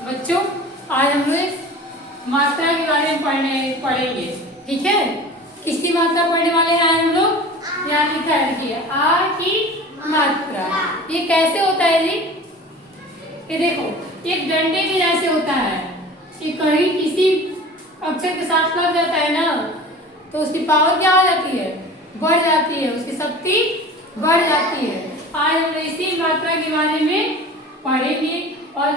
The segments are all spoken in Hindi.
बच्चों आज हम लोग मात्रा के बारे में पढ़ेंगे, ठीक है। किसकी मात्रा पढ़ने वाले हैं आज हम लोग? यहाँ लिखा है, देखिए आ की मात्रा। ये कैसे होता है जी? ये देखो एक डंडे के जैसे होता है कि कहीं किसी अक्षर के साथ लग जाता है ना तो उसकी पावर क्या हो जाती है? बढ़ जाती है, उसकी शक्ति बढ़ जाती है। आज हम इसी मात्रा के बारे में पढ़ेंगे और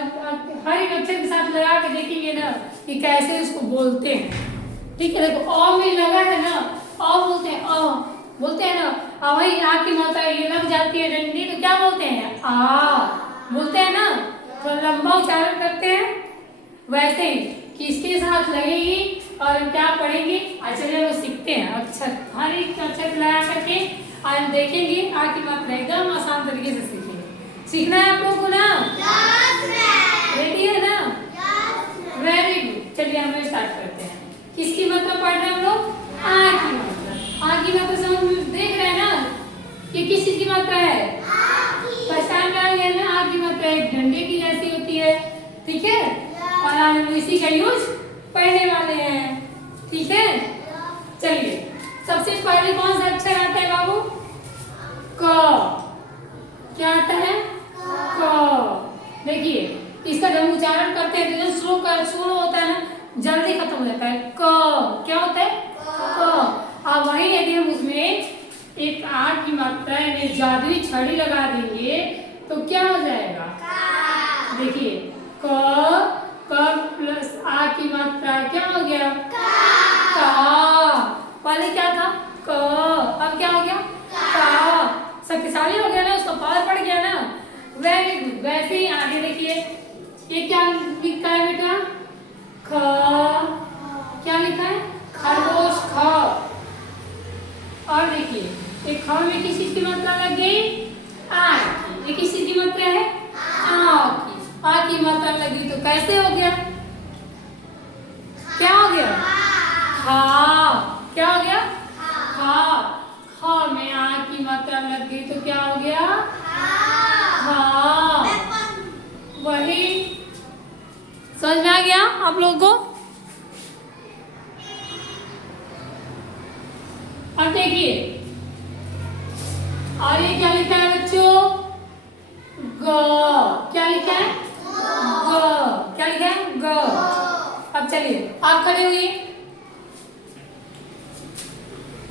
हर एक अक्षर के साथ लगा के देखेंगे ना कि कैसे उसको बोलते हैं, ठीक है। देखो अ में लगा है ना, अ बोलते हैं, अ बोलते हैं ना। अब वही आ की मात्रा ये लग जाती है डंडी तो क्या बोलते हैं? आ बोलते हैं ना, तो लंबा उच्चारण करते हैं। वैसे ही किसके साथ लगेगी और क्या पढ़ेंगे, आज चलिए वो सीखते हैं अक्षर, हर एक अक्षर लगा करके आज देखेंगे। आ की मात्रा एकदम आसान तरीके से सीखेंगे। सीखना है आप लोगों को ना? रेडी है ना? Very good. चलिए हम स्टार्ट करते हैं। किसकी मात्रा पढ़ रहे हैं हम लोग? आ की मात्रा। आ की मात्रा से हम देख रहे हैं ना कि किस चीज की मात्रा है? पहचान में आ गया ना? आ की मात्रा एक डंडे की जैसी होती है, ठीक है। और आज हम इसी का यूज पढ़ने वाले हैं, ठीक है। चलिए सबसे पहले कौन सा अक्षर आता है बाबू? क। क्या आता है? क। देखिए इसका जब उच्चारण करते हैं तो जो स्लो होता है ना जल्दी खत्म हो जाता है। क क्या होता है? क। अब वही यदि हम उसमें एक आ की मात्रा यानी जादुई छड़ी लगा देंगे तो क्या हो जाएगा? देखिए क प्लस आ की मात्रा क्या हो गया? का। पहले क्या था? क, अब क्या हो गया? का। शक्तिशाली हो गया ना, उसका पावर बढ़ गया ना। Very good. वैसे ही आगे देखिए ये क्या लिखा है बेटा? ख। क्या लिखा है? खरगोश, ख। और देखिए एक ख में किस चीज की मात्रा लग गई? आ की। ये किस चीज की मात्रा है? आ की। आ की मात्रा लगी तो कैसे हो गया? क्या हो गया? खा। क्या हो गया? खा। ख में आ की मात्रा लग गई तो क्या हो गया? खा। वही समझ में आ गया आप लोगों को? अब देखिए और ये क्या लिखा है बच्चों? ग। क्या लिखा है? ग। क्या लिखा है? ग। अब चलिए आप खड़े हुए।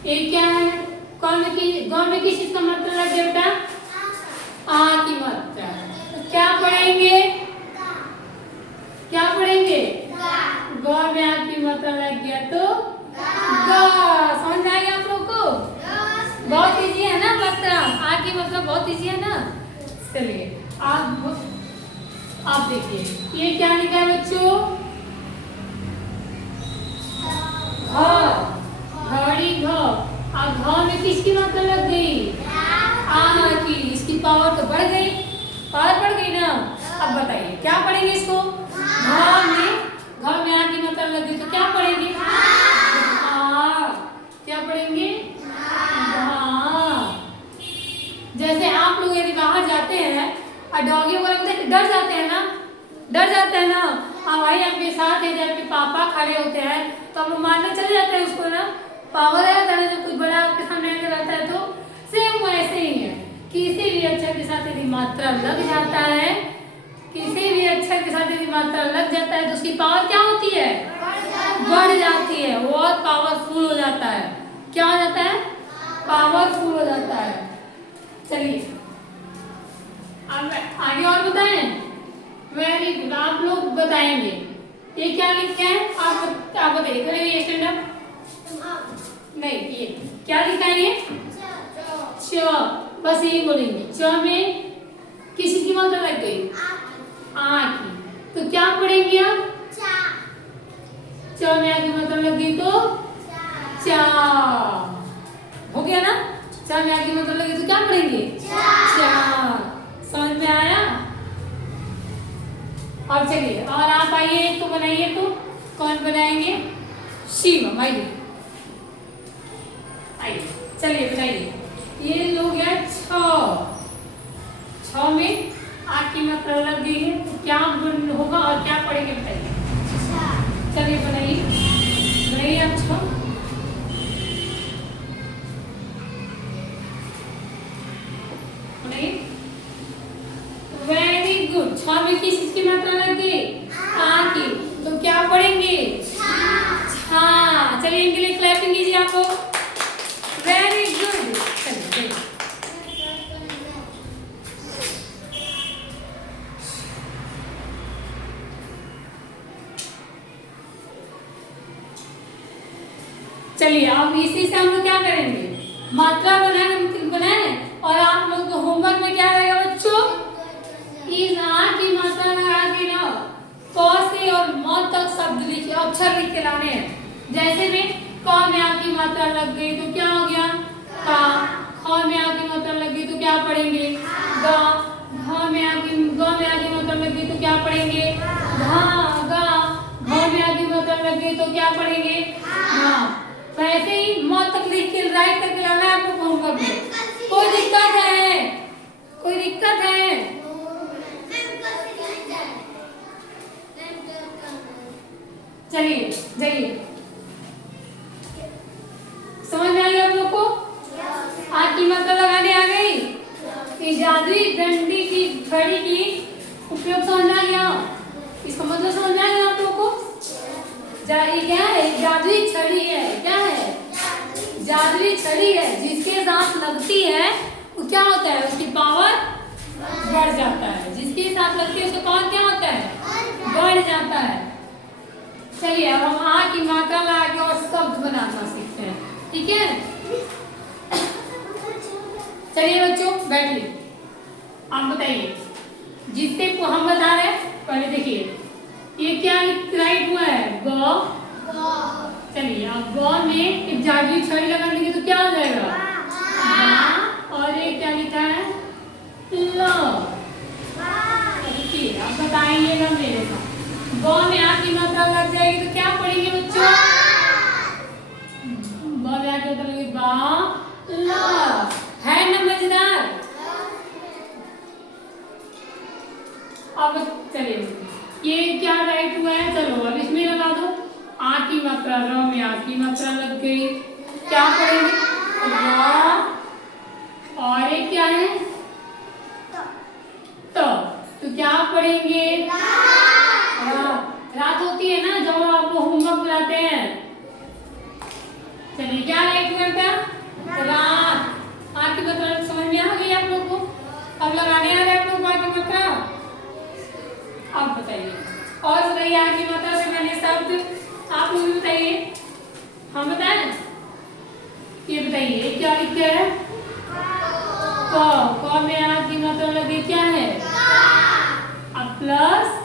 ये क्या है? कौन की ग में किस चीज का मात्रा लग गया बेटा? आ की मात्रा। तो क्या पढ़ेंगे? क्या पढ़ेंगे? ग में आ की मात्रा लग गया तो ग। समझ में आ गया आप लोग को? बहुत इजी है ना मात्रा? आ की मात्रा बहुत इजी है ना? चलिए आप देखिए ये क्या लिखा है बच्चों? घ। घड़ी घ। अब घ में किसकी मात्रा लग गई? आ की। इसकी पावर तो बढ़ गई, पावर बढ़ गई ना। अब बताइए क्या पढ़ेंगे इसको? घ में आ की मात्रा लग गई तो क्या पढ़ेंगे? क्या पढ़ेंगे? जैसे आप लोग यदि बाहर जाते हैं और डॉगी वगैरह डर जाते हैं ना, डर जाते हैं ना। हाँ भाई आपके साथ यदि आपके पापा खड़े होते हैं तो हम मारने चले जाते हैं उसको ना, पावर आ जाता है। जब कुछ बड़ा आपके सामने रहता है तो सेम वैसे ही है। किसी भी अक्षर के साथ यदि मात्रा लग जाता है, किसी भी अक्षर के साथ यदि मात्रा लग जाता है तो उसकी पावर क्या होती है? बढ़ जाती है, बहुत पावरफुल हो जाता है। क्या हो जाता है? पावरफुल हो जाता है। चलिए अब आगे और बताएं। Very good. आप लोग बताएंगे ये क्या लिखा है? आप बताइए। करेंगे स्टैंड अप। नहीं ये क्या लिखा है? ये च। बस यही बोलेंगे। च में किसी की मात्रा लग गई? आ की। तो क्या पढ़ेंगे आप? च में आ की मात्रा लग गई तो चा। हो गया ना? चा में आ की मात्रा लगी तो क्या पढ़ेंगे? चा। समझ में आया? अब चलिए और आप आइए तो बनाइए। तो कौन बनाएंगे? शिवम आइए, आइए चलिए बनाइए। ये हो गया छ। छ में आ आ की मात्रा लग गई है तो क्या गुण होगा और क्या पढ़ेंगे बताइए। चलिए बनाइए अच्छा। बनाइए। Very good. छा में किस चीज की मात्रा लग गई? आ की। तो क्या पढ़ेंगे? छा। चलिए इनके लिए क्लैपिंग कीजिए आपको। Very good. चलिए चलिए अब इसी से हम लोग क्या करेंगे? मात्रा बनाए और आप लोग को होमवर्क में क्या रहेगा बच्चों? इस आ की मात्रा लगा के ना क से और म तक शब्द लिखे, अक्षर लिख के लाने हैं। जैसे में क में आ की मात्रा लग गई तो क्या हो गया? का। ख में आ की मात्रा लग गई तो क्या पढ़ेंगे? ग। घ में आ की मात्रा लग गई तो क्या पढ़ेंगे? घा। गा। घ में आ की मात्रा लग गई तो क्या पढ़ेंगे? घा। तो ऐसे ही म तक लिख के राइट करके लाना है आपको होमवर्क में। कोई दिक्कत है? कोई दिक्कत है? चलिए जाइए। समझ में आ गया आप लोग को? आ की मात्रा लगाने आ गई। इस जादुई डंडी की छड़ी की उपयोग समझ में आ गया? इसका मतलब समझ में आ गया आप लोग को? ये क्या है? जादुई छड़ी है। क्या है? जादुई छड़ी है। जिसके साथ लगती है वो क्या होता है? उसकी पावर बढ़ जाता है। जिसके साथ लगती है उसका पावर क्या होता है? बढ़ जाता है। चलिए अब हम आ की मात्रा लगा के और शब्द बनाना सीखते हैं। ठीक है? चलिए बच्चों बैठिए। आप बताइए जिससे हम बता रहे हैं। पहले देखिए ये क्या राइट हुआ है? ग। चलिए अब ग में एक जादुई छड़ी लगा देंगे तो क्या हो जाएगा? और ये क्या लिखा है? ल। देखिए अब बताइएगा मेरे साथ। ग में आ की मात्रा लग जाएगी तो क्या पढ़ेंगे बच्चों? ब में आ की मात्रा लगेगी बा ल। है ना मजेदार? अब चलिए ये क्या राइट हुआ है? चलो अब इसमें लगा दो। आ की मात्रा र में आ की मात्रा लग गई। क्या पढ़ेंगे? र। और ये क्या है? तो क्या पढ़ेंगे? रात होती है ना जब आप लोग होमवर्क कराते हैं। चलिए क्या राइट हुआ था? रात। आ की मात्रा समझ में आ गई आप लोग को? अब लगाने आ रहे आप लोग आ की मात्रा? अब बताइए और बताइए आ की मात्रा से बने शब्द आप लोग भी बताइए। हम बताएं? ये बताइए क्या लिखते हैं? क में आ की मात्रा लगी क्या है? अब प्लस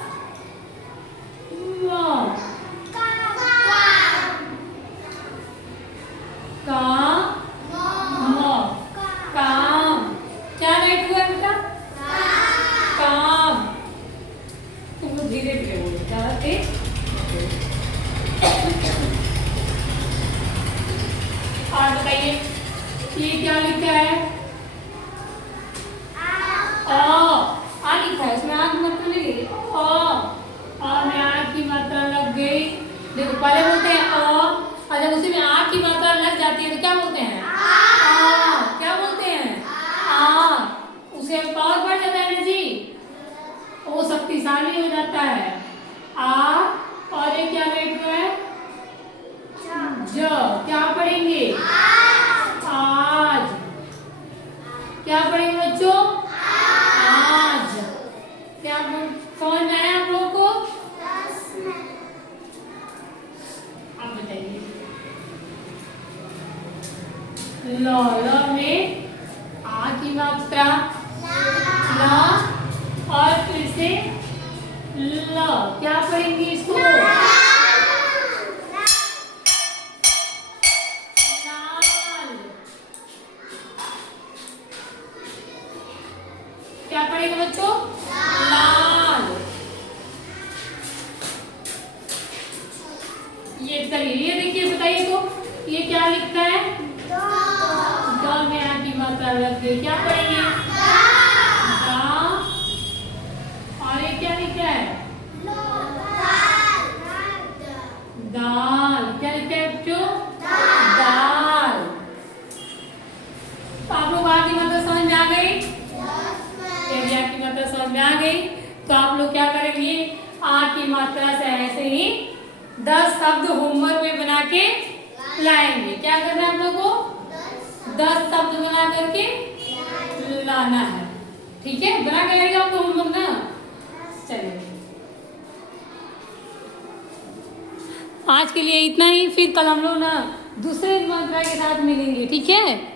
काम। क्या राइट हुआ बेटा? काम। तुम लोग धीरे धीरे बोलो, ज्यादा तेज। और बताइए ये क्या लिखा है? आ लिखा है। इसमें आ की मात्रा लगी। में आ की मात्रा लग गई। देखो पहले बोलते हैं और जब उसी में आ की मात्रा लग जाती है तो क्या बोलते हैं? क्या बोलते हैं? उसे पावर बढ़ जाता है ना जी, वो शक्तिशाली हो जाता है। और ये क्या राइट हुआ है? ज। क्या पढ़ेंगे? आज। क्या पढ़ेंगे बच्चों? आज। क्या समझ में आया आप लोगों को? आप बताइए। ल में आ की मात्रा ला और फिर से ल। क्या पढ़ेंगे इसको? क्या पढ़ेगा बच्चों? लाल। ये चलिए ये देखिए बताइए तो ये क्या लिखता है? ग में आ की मात्रा लग गई। क्या पढ़ेंगे? लिखा है? दाल। क्या लिखा है बच्चों? दाल। तो आप लोग आ की मतलब समझ में आ गई? एरिया की मात्रा समझ में आ गई। तो आप लोग क्या करेंगे, आ की मात्रा से ऐसे ही 10 शब्द होमवर्क में बना के लाएंगे। क्या करना है आप लोगों को? 10 शब्द बना करके लाना है। ठीक है, बना के लाएंगे आप लोग होमवर्क ना। चलिए आज के लिए इतना ही, फिर कल हम लोग ना दूसरे मात्रा के साथ मिलेंगे। ठीक है।